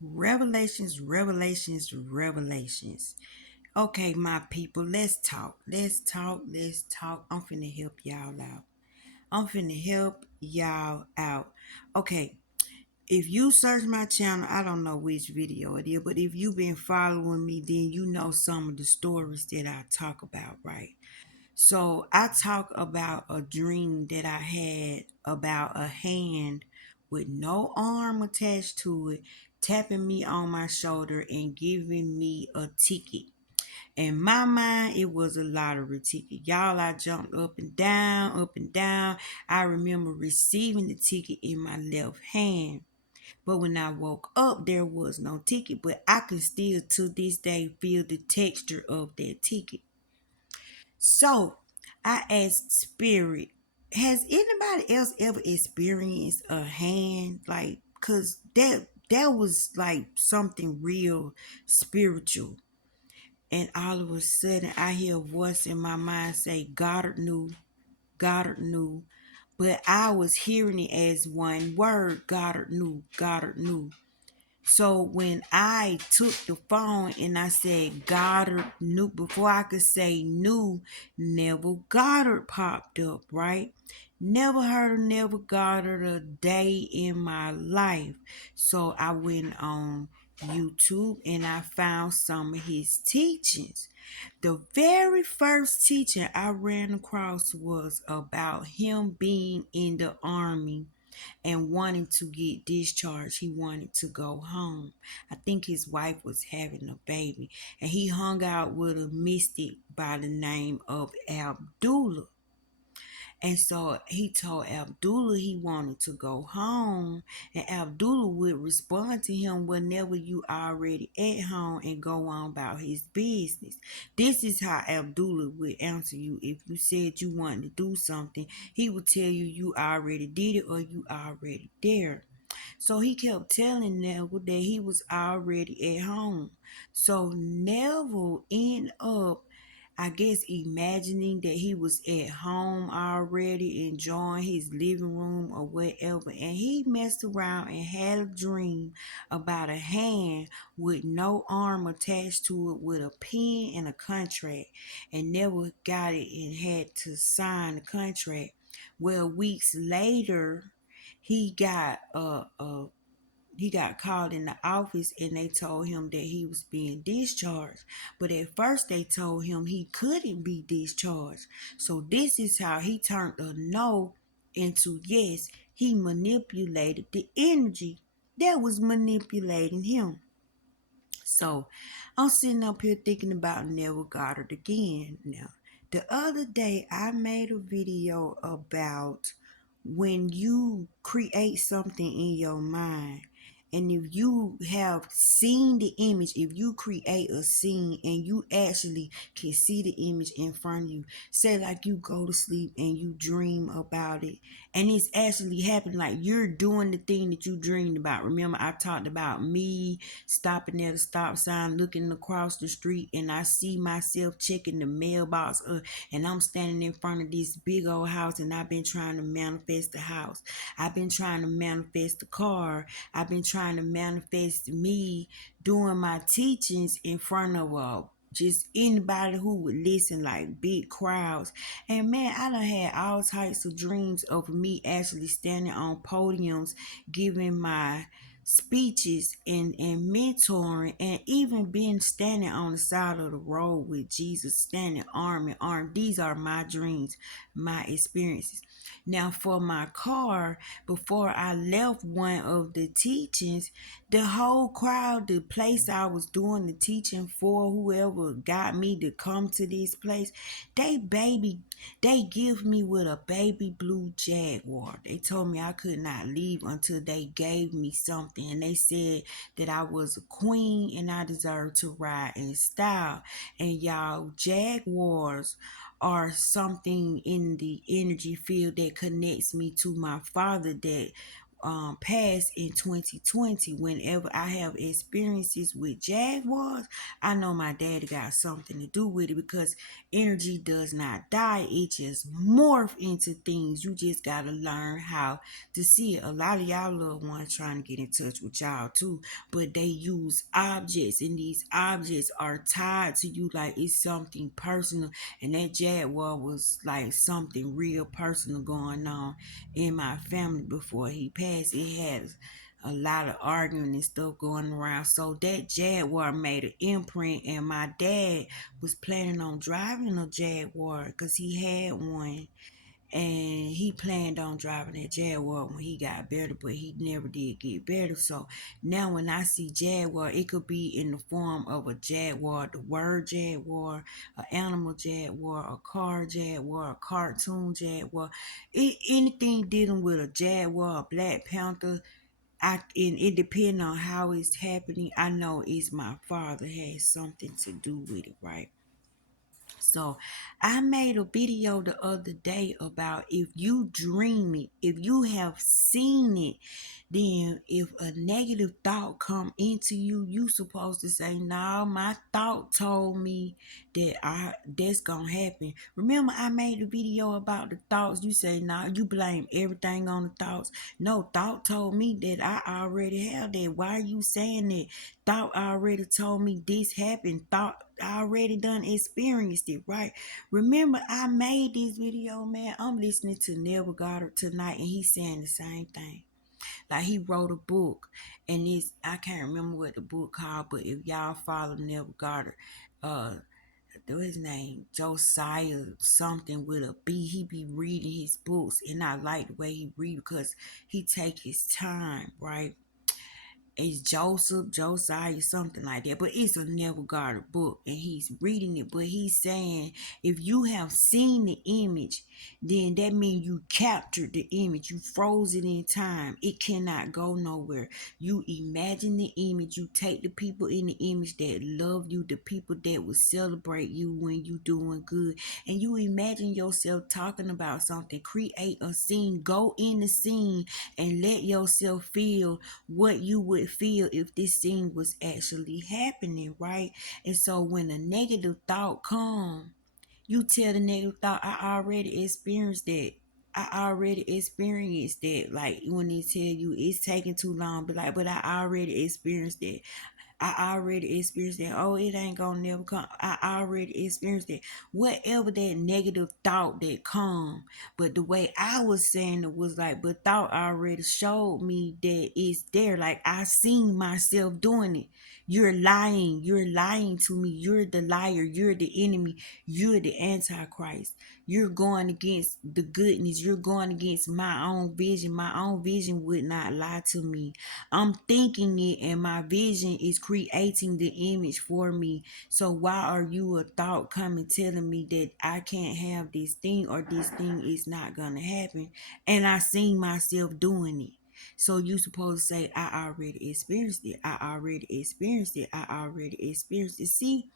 Revelations, revelations, revelations. Okay, my people, let's talk. Let's talk. Let's talk. I'm finna help y'all out. I'm finna help y'all out. Okay, if you search my channel, I don't know which video it is, but if you've been following me, then you know some of the stories that I talk about, right? So I talk about a dream that I had about a hand with no arm attached to it, tapping me on my shoulder and giving me a ticket. In my mind, it was a lottery ticket. Y'all, I jumped up and down, up and down. I remember receiving the ticket in my left hand. But when I woke up, there was no ticket. But I can still to this day feel the texture of that ticket. So I asked Spirit, has anybody else ever experienced a hand like cause that was like something real spiritual. And all of a sudden I hear a voice in my mind say, Goddard knew, Goddard knew. But I was hearing it as one word, Goddard knew, Goddard knew. So when I took the phone and I said Goddard knew, before I could say knew, Neville Goddard popped up, right? Never heard of Neville Goddard a day in my life. So I went on YouTube and I found some of his teachings. The very first teaching I ran across was about him being in the army and wanting to get discharged. He wanted to go home. I think his wife was having a baby, and he hung out with a mystic by the name of Abdullah. And so he told Abdullah he wanted to go home, and Abdullah would respond to him whenever you already at home and go on about his business. This is how Abdullah would answer you if you said you wanted to do something. He would tell you you already did it or you already there. So he kept telling Neville that he was already at home. So Neville ended up, I guess, imagining that he was at home already, enjoying his living room or whatever. And he messed around and had a dream about a hand with no arm attached to it with a pen and a contract. And Neville got it and had to sign the contract. Well, weeks later, he got he got called in the office and they told him that he was being discharged. But at first they told him he couldn't be discharged. So this is how he turned a no into yes. He manipulated the energy that was manipulating him. So I'm sitting up here thinking about Neville Goddard again. Now, the other day I made a video about when you create something in your mind. And if you have seen the image, if you create a scene and you actually can see the image in front of you, say like you go to sleep and you dream about it, and it's actually happening, like you're doing the thing that you dreamed about. Remember, I talked about me stopping at a stop sign, looking across the street, and I see myself checking the mailbox, and I'm standing in front of this big old house, and I've been trying to manifest the house. I've been trying to manifest the car. I've been trying to manifest me doing my teachings in front of just anybody who would listen, like big crowds. And man, I done had all types of dreams of me actually standing on podiums giving my speeches and mentoring, and even being standing on the side of the road with Jesus, standing arm in arm. These are my dreams, my experiences. Now, for my car, before I left one of the teachings, the whole crowd, the place I was doing the teaching for, whoever got me to come to this place, they give me with a baby blue Jaguar. They told me I could not leave until they gave me something. And they said that I was a queen and I deserved to ride in style. And y'all, Jaguars are something in the energy field that connects me to my father, that past in 2020. Whenever I have experiences with Jaguars, I know my daddy got something to do with it, because energy does not die, it just morph into things. You just gotta learn how to see it. A lot of y'all little ones trying to get in touch with y'all too, but they use objects, and these objects are tied to you like it's something personal. And that Jaguar was like something real personal going on in my family before he passed. It had a lot of arguing and stuff going around. So that Jaguar made an imprint, and my dad was planning on driving a Jaguar because he had one, and he planned on driving that Jaguar when he got better, but he never did get better. So now when I see Jaguar, it could be in the form of a Jaguar, the word Jaguar, an animal Jaguar, a car Jaguar, a cartoon Jaguar, anything dealing with a Jaguar, a Black Panther. And it depends on how it's happening. I know it's my father has something to do with it, right? So I made a video the other day about, if you dream it, if you have seen it, then if a negative thought come into you, you supposed to say, no, my thought told me that's gonna happen. Remember I made a video about the thoughts. You say, no, you blame everything on the thoughts. No, thought told me that I already have that. Why are you saying that? Thought already told me this happened. Thought I already done experienced it, right? Remember, I made this video, man. I'm listening to Neville Goddard tonight, and he's saying the same thing. Like, he wrote a book, and I can't remember what the book called, but if y'all follow Neville Goddard, his name Josiah something with a B. He be reading his books, and I like the way he read, because he take his time, right? It's Josiah, something like that. But it's a Neville Goddard book, and he's reading it. But he's saying, if you have seen the image, then that means you captured the image. You froze it in time. It cannot go nowhere. You imagine the image. You take the people in the image that love you, the people that will celebrate you when you doing good, and you imagine yourself talking about something. Create a scene. Go in the scene and let yourself feel what you would feel if this scene was actually happening, right? And so when a negative thought comes, you tell the negative thought, I already experienced that. I already experienced that. Like, when they tell you it's taking too long, but I already experienced that. I already experienced that. Oh, it ain't gonna never come. I already experienced that. Whatever that negative thought that come. But the way I was saying it was like, but thought already showed me that it's there. Like, I seen myself doing it. You're lying. You're lying to me. You're the liar. You're the enemy. You're the antichrist. You're going against the goodness. You're going against my own vision. My own vision would not lie to me. I'm thinking it, and my vision is creating the image for me. So why are you a thought coming telling me that I can't have this thing, or this thing is not gonna happen? And I seen myself doing it. So you supposed to say, I already experienced it. I already experienced it. I already experienced it. See,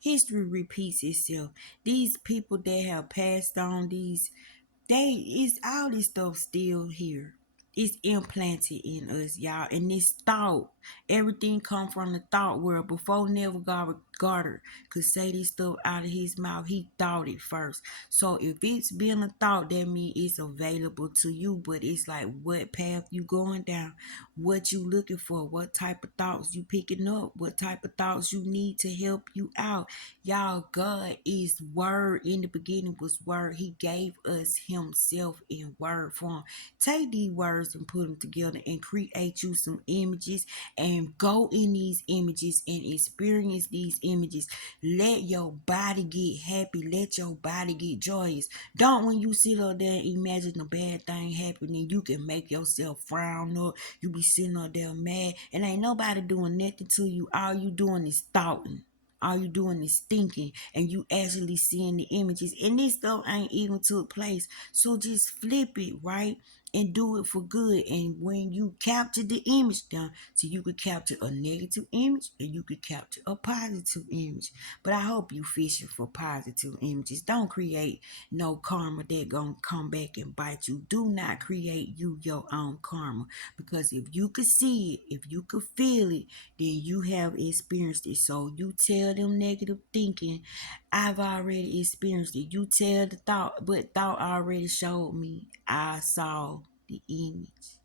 history repeats itself. These people that have passed on it's all this stuff still here. It's implanted in us, y'all. And this thought, everything come from the thought world. Before Neville Goddard could say this stuff out of his mouth, he thought it first. So if it's been a thought, that means it's available to you. But it's like, what path you going down, what you looking for, what type of thoughts you picking up, what type of thoughts you need to help you out. Y'all, God is word. In the beginning was word. He gave us himself in word form. Take these words and put them together and create you some images, and go in these images and experience these images. Let your body get happy. Let your body get joyous. Don't, when you sit up there and imagine a bad thing happening, you can make yourself frown up. You be sitting up there mad, and ain't nobody doing nothing to you. All you doing is thoughting. All you doing is thinking, and you actually seeing the images, and this stuff ain't even took place. So just flip it, right? and do it for good. And when you capture the image down, so you could capture a negative image and you could capture a positive image. But I hope you fishing for positive images. Don't create no karma that gonna come back and bite you. Do not create you your own karma, because if you could see it, if you could feel it, then you have experienced it. So you tell them negative thinking, I've already experienced it. You tell the thought, but thought already showed me. I saw the image.